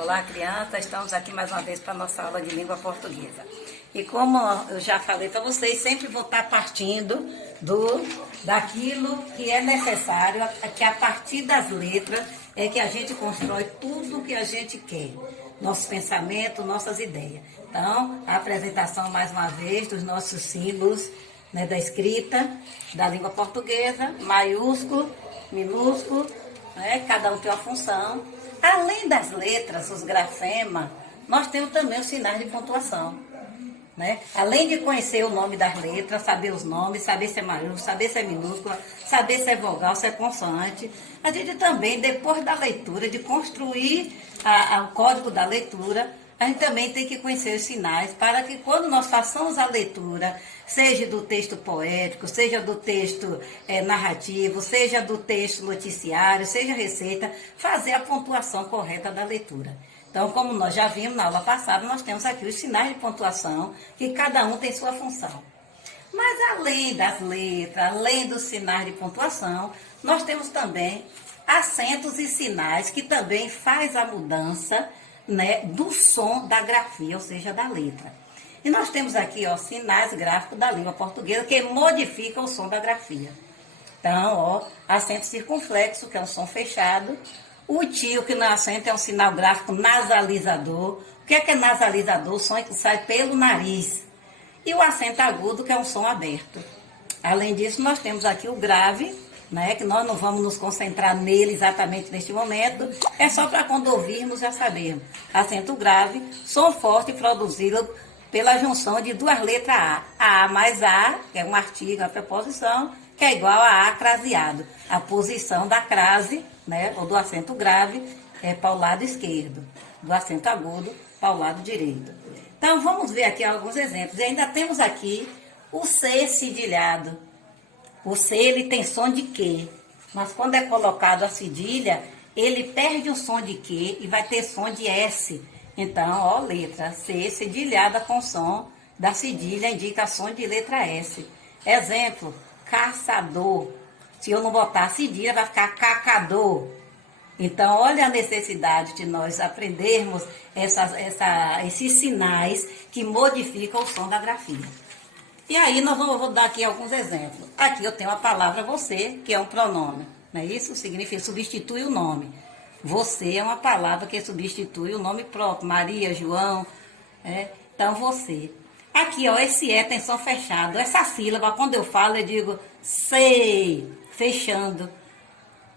Olá, crianças, estamos aqui mais uma vez para a nossa aula de língua portuguesa. E como eu já falei para vocês, sempre vou estar partindo daquilo que é necessário, que a partir das letras é que a gente constrói tudo o que a gente quer. Nossos pensamentos, nossas ideias. Então, a apresentação mais uma vez dos nossos símbolos, né, da escrita, da língua portuguesa, maiúsculo, minúsculo, né, cada um tem uma função. Além das letras, os grafemas, nós temos também os sinais de pontuação. Né? Além de conhecer o nome das letras, saber os nomes, saber se é maiúsculo, saber se é minúscula, saber se é vogal, se é consoante, a gente também, depois da leitura, de construir o código da leitura, a gente também tem que conhecer os sinais para que quando nós façamos a leitura, seja do texto poético, seja do texto narrativo, seja do texto noticiário, seja receita, fazer a pontuação correta da leitura. Então, como nós já vimos na aula passada, nós temos aqui os sinais de pontuação, que cada um tem sua função. Mas além das letras, além dos sinais de pontuação, nós temos também acentos e sinais que também faz a mudança, né, do som da grafia, ou seja, da letra. E nós temos aqui, ó, sinais gráficos da língua portuguesa que modificam o som da grafia. Então, ó, acento circunflexo, que é um som fechado. O tio, que não é acento, é um sinal gráfico nasalizador. O que é nasalizador? O som que sai pelo nariz. E o acento agudo, que é um som aberto. Além disso, nós temos aqui o grave, né, que nós não vamos nos concentrar nele exatamente neste momento, é só para quando ouvirmos já sabermos. Acento grave, som forte produzido pela junção de duas letras A. A mais A, que é um artigo, uma preposição, que é igual a craseado. A posição da crase, né, ou do acento grave, é para o lado esquerdo. Do acento agudo, para o lado direito. Então, vamos ver aqui alguns exemplos. E ainda temos aqui o C cedilhado. O C, ele tem som de Q, mas quando é colocado a cedilha, ele perde o som de Q e vai ter som de S. Então, ó, letra C cedilhada com som da cedilha indica som de letra S. Exemplo, caçador. Se eu não botar a cedilha, vai ficar cacador. Então, olha a necessidade de nós aprendermos esses sinais que modificam o som da grafia. E aí, vou dar aqui alguns exemplos. Aqui eu tenho a palavra você, que é um pronome. Não é isso? Significa substitui o nome. Você é uma palavra que substitui o nome próprio. Maria, João. Então, você. Aqui, ó, esse tem som fechado. Essa sílaba, quando eu falo, eu digo sei, fechando.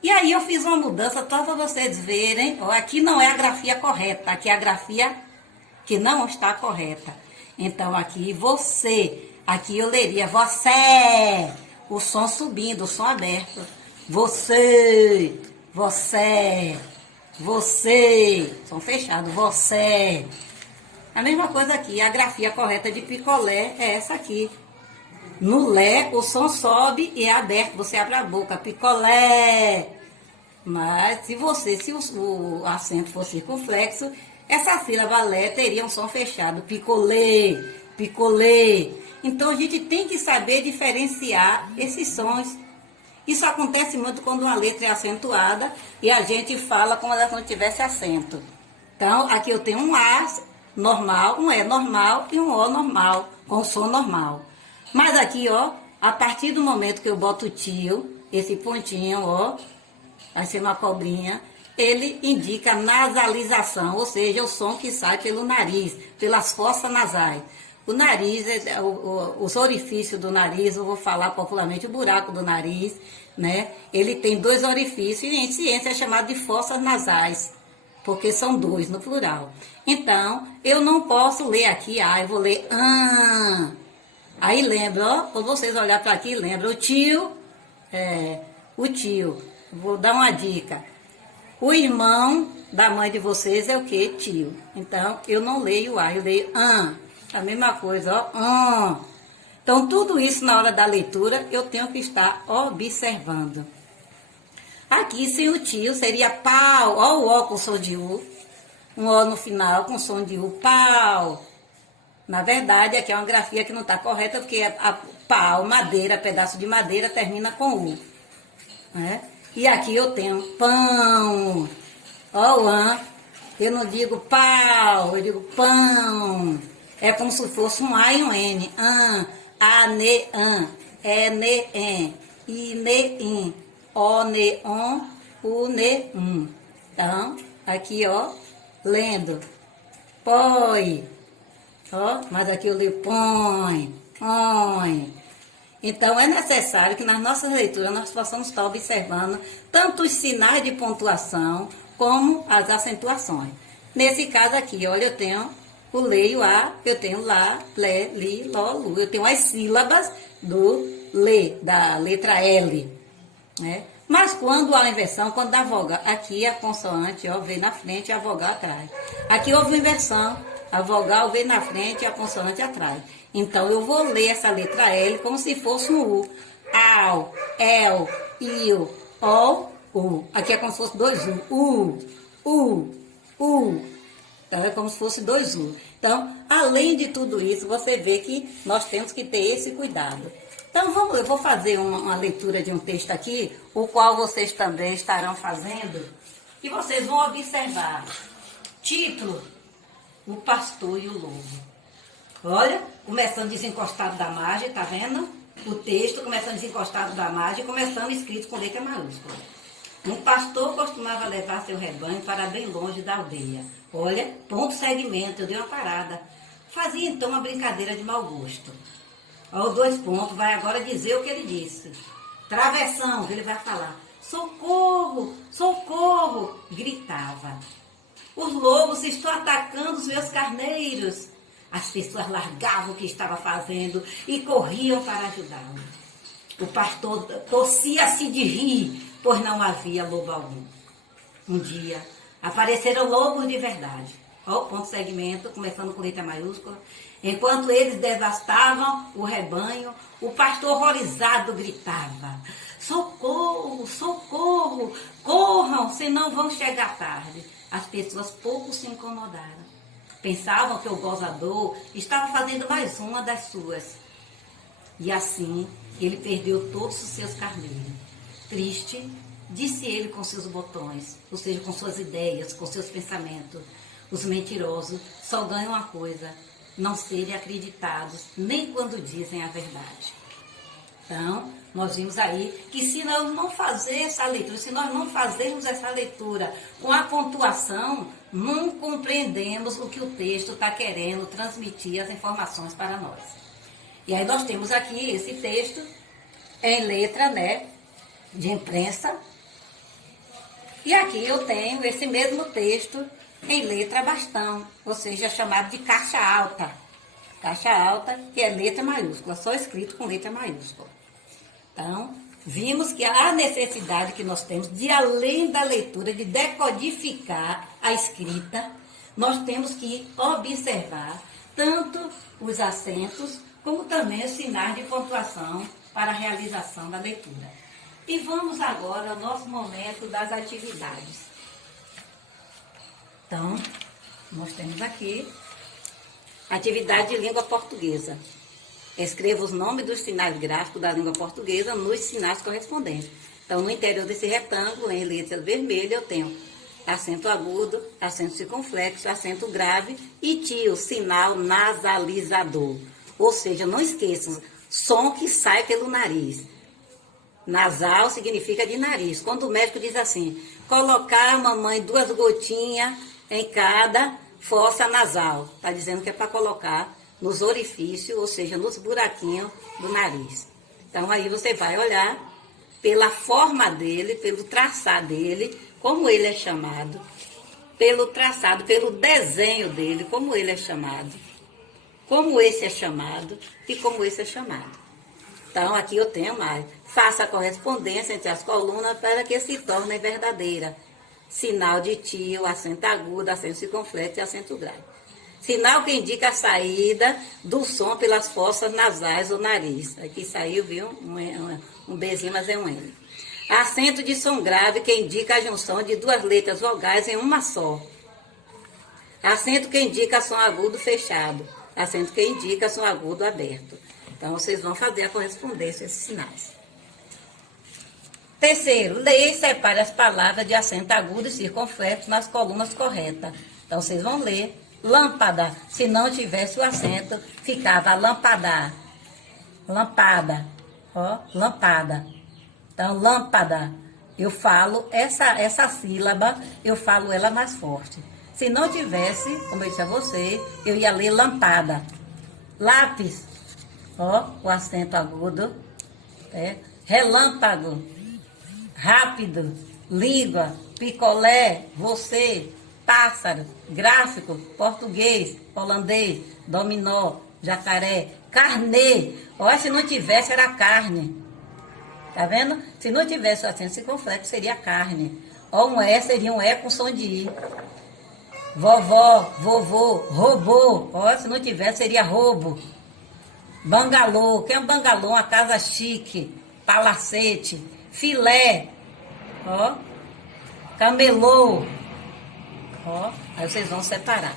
E aí eu fiz uma mudança só para vocês verem. Ó, aqui não é a grafia correta. Aqui é a grafia que não está correta. Então, aqui, você. Aqui eu leria você, o som subindo, o som aberto. Você, você, você, som fechado, você. A mesma coisa aqui, a grafia correta de picolé é essa aqui. No lé, o som sobe e é aberto, você abre a boca, picolé. Mas se o acento fosse circunflexo, essa sílaba lé teria um som fechado, picolé, picolé. Então, a gente tem que saber diferenciar esses sons. Isso acontece muito quando uma letra é acentuada e a gente fala como se não tivesse acento. Então, aqui eu tenho um A normal, um E normal e um O normal, com som normal. Mas aqui, ó, a partir do momento que eu boto o tio, esse pontinho, ó, vai ser uma cobrinha, ele indica nasalização, ou seja, o som que sai pelo nariz, pelas fossas nasais. O nariz, os orifícios do nariz, eu vou falar popularmente o buraco do nariz, né? Ele tem dois orifícios e em ciência é chamado de fossas nasais, porque são dois no plural. Então, eu não posso ler aqui, eu vou ler Aí lembra, ó, quando vocês olharem para aqui, lembra o tio, vou dar uma dica. O irmão da mãe de vocês é o quê? Tio. Então, eu não leio eu leio A mesma coisa, ó. Então, tudo isso na hora da leitura eu tenho que estar observando. Aqui, sem o tio, seria pau. Ó, o ó com som de U. Um ó no final com som de U. Pau. Na verdade, aqui é uma grafia que não está correta, porque a pau, madeira, pedaço de madeira, termina com U. Né? E aqui eu tenho pão. Ó, o an Eu não digo pau, eu digo pão. É como se fosse um A e um N. An, a, ne, an. É, ne, en. I, ne, in. O, ne, on. U, ne, um. Então, aqui, ó, lendo. Põe. Ó, mas aqui eu leio põe. Põe. Então, é necessário que nas nossas leituras nós possamos estar observando tanto os sinais de pontuação como as acentuações. Nesse caso aqui, olha, eu tenho o leio a, eu tenho lá, lé, li, ló, lu. Eu tenho as sílabas do lê, da letra L, né? Mas quando há inversão, quando dá vogal, aqui a consoante, ó, vem na frente e a vogal atrás. Aqui houve inversão, a vogal vem na frente e a consoante atrás. Então, eu vou ler essa letra L como se fosse um U. Au, el, il, o, u. Aqui é como se fosse dois U. U. Então, é como se fosse dois U. Então, além de tudo isso, você vê que nós temos que ter esse cuidado. Então, eu vou fazer uma leitura de um texto aqui, o qual vocês também estarão fazendo, e vocês vão observar. Título: O Pastor e o Lobo. Olha, começando desencostado da margem, tá vendo? O texto começando desencostado da margem, começando escrito com letra maiúscula. Um pastor costumava levar seu rebanho para bem longe da aldeia. Olha, ponto segmento, eu dei uma parada. Fazia então uma brincadeira de mau gosto. Ó, os 2 pontos, vai agora dizer o que ele disse. Travessão, ele vai falar. Socorro, socorro, gritava. Os lobos estão atacando os meus carneiros. As pessoas largavam o que estava fazendo e corriam para ajudá-lo. O pastor torcia-se de rir, pois não havia lobo algum. Um dia, apareceram lobos de verdade. Olha o ponto segmento, começando com letra maiúscula. Enquanto eles devastavam o rebanho, o pastor horrorizado gritava: socorro, socorro, corram, senão vão chegar tarde. As pessoas pouco se incomodaram. Pensavam que o gozador estava fazendo mais uma das suas. E assim, ele perdeu todos os seus carneiros. Triste, disse ele com seus botões, ou seja, com suas ideias, com seus pensamentos. Os mentirosos só ganham uma coisa: não serem acreditados, nem quando dizem a verdade. Então, nós vimos aí que se nós não fazermos essa leitura, se nós não fazermos essa leitura com a pontuação, não compreendemos o que o texto está querendo transmitir as informações para nós. E aí nós temos aqui esse texto em letra, né, de imprensa. E aqui eu tenho esse mesmo texto em letra bastão, ou seja, chamado de caixa alta. Caixa alta, que é letra maiúscula, só escrito com letra maiúscula. Então, vimos que a necessidade que nós temos de, além da leitura, de decodificar a escrita, nós temos que observar tanto os acentos, como também os sinais de pontuação para a realização da leitura. E vamos agora ao nosso momento das atividades. Então, nós temos aqui atividade de língua portuguesa. Escreva os nomes dos sinais gráficos da língua portuguesa nos sinais correspondentes. Então, no interior desse retângulo, em letras vermelhas, eu tenho acento agudo, acento circunflexo, acento grave e tio, sinal nasalizador. Ou seja, não esqueçam, som que sai pelo nariz. Nasal significa de nariz. Quando o médico diz assim, colocar, mamãe, 2 gotinhas em cada fossa nasal. Está dizendo que é para colocar nos orifícios, ou seja, nos buraquinhos do nariz. Então, aí você vai olhar pela forma dele, pelo traçado dele, como ele é chamado, pelo traçado, pelo desenho dele, como ele é chamado, como esse é chamado e como esse é chamado. Então, aqui eu tenho mais. Faça a correspondência entre as colunas para que se torne verdadeira. Sinal de tio, acento agudo, acento circunflexo e acento grave. Sinal que indica a saída do som pelas fossas nasais do nariz. Aqui saiu, viu? Um Bzinho, mas é um N. Acento de som grave que indica a junção de 2 letras vogais em uma só. Acento que indica som agudo fechado. Acento que indica som agudo aberto. Então, vocês vão fazer a correspondência a esses sinais. Terceiro, leia e separe as palavras de acento agudo e circunflexo nas colunas corretas. Então, vocês vão ler lâmpada. Se não tivesse o acento, ficava lampadar. Lampada. Ó, lampada. Então, lâmpada. Eu falo essa sílaba, eu falo ela mais forte. Se não tivesse, como eu disse a vocês, eu ia ler lampada. Lápis. Ó, o acento agudo. Relâmpago. Rápido, língua, picolé, você, pássaro, gráfico, português, holandês, dominó, jacaré, carnê. Ó, se não tivesse, era carne. Tá vendo? Se não tivesse o acento circunflexo, seria carne. Ó, um E seria um E com som de I. Vovó, vovô, robô. Ó, se não tivesse, seria roubo. Bangalô. O que é um bangalô? Uma casa chique, palacete. Filé, ó, camelô, ó, aí vocês vão separar.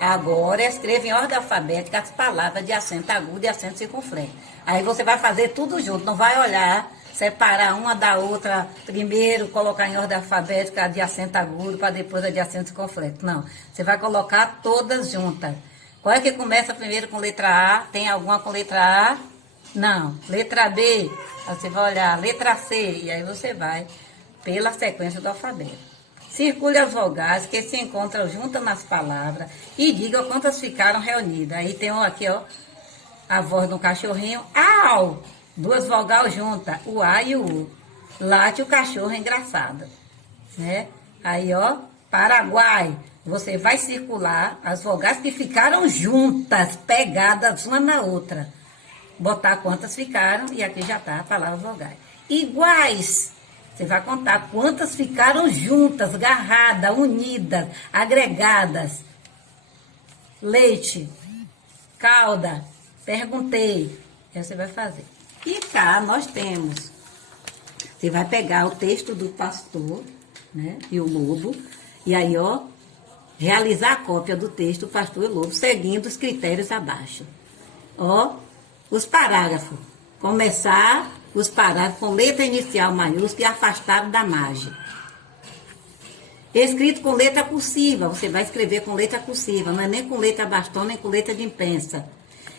Agora escreva em ordem alfabética as palavras de acento agudo e acento circunflexo. Aí você vai fazer tudo junto, não vai olhar, separar uma da outra, primeiro colocar em ordem alfabética a de acento agudo para depois a de acento circunflexo. Não, você vai colocar todas juntas. Qual é que começa primeiro com letra A? Tem alguma com letra A? Não. Letra B? Você vai olhar letra C e aí você vai pela sequência do alfabeto. Circule as vogais que se encontram juntas nas palavras e diga quantas ficaram reunidas. Aí tem um aqui, ó, a voz do cachorrinho. Au! Duas vogais juntas, o A e o U. Late o cachorro engraçado. Né? Aí, ó, Paraguai. Você vai circular as vogais que ficaram juntas, pegadas uma na outra. Botar quantas ficaram, e aqui já está a palavra vogais. Iguais, você vai contar quantas ficaram juntas, garradas, unidas, agregadas. Leite, calda, perguntei. Aí você vai fazer. E cá nós temos, você vai pegar o texto do pastor, né, e o lobo, e aí, ó, realizar a cópia do texto do pastor e o lobo, seguindo os critérios abaixo. Ó, os parágrafos. Começar os parágrafos com letra inicial maiúscula e afastado da margem. Escrito com letra cursiva. Você vai escrever com letra cursiva. Não é nem com letra bastão, nem com letra de impensa.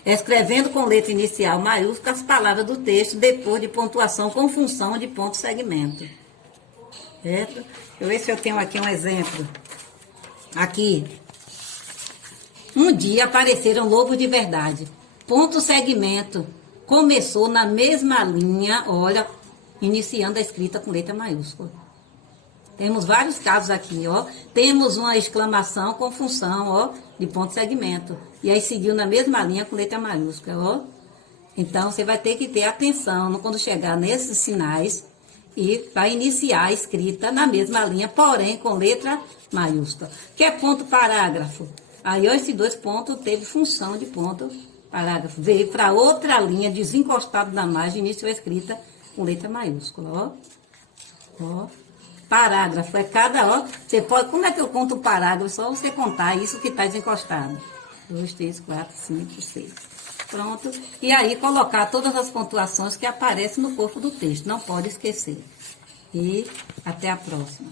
Escrevendo com letra inicial maiúscula as palavras do texto, depois de pontuação com função de ponto segmento. Certo? Deixa eu ver se eu tenho aqui um exemplo. Aqui. Um dia apareceram lobos de verdade. Ponto segmento, começou na mesma linha, olha, iniciando a escrita com letra maiúscula. Temos vários casos aqui, ó. Temos uma exclamação com função, ó, de ponto segmento. E aí seguiu na mesma linha com letra maiúscula, ó. Então, você vai ter que ter atenção quando chegar nesses sinais e vai iniciar a escrita na mesma linha, porém com letra maiúscula. Que é ponto parágrafo. Aí, ó, esses dois pontos teve função de ponto parágrafo. Veio para outra linha, desencostado da margem, iniciou a escrita com letra maiúscula, ó. Ó. Parágrafo é cada, ó. Você pode, como é que eu conto o parágrafo? Só você contar isso que está desencostado. 2, 3, 4, 5, 6. Pronto. E aí colocar todas as pontuações que aparecem no corpo do texto. Não pode esquecer. E até a próxima.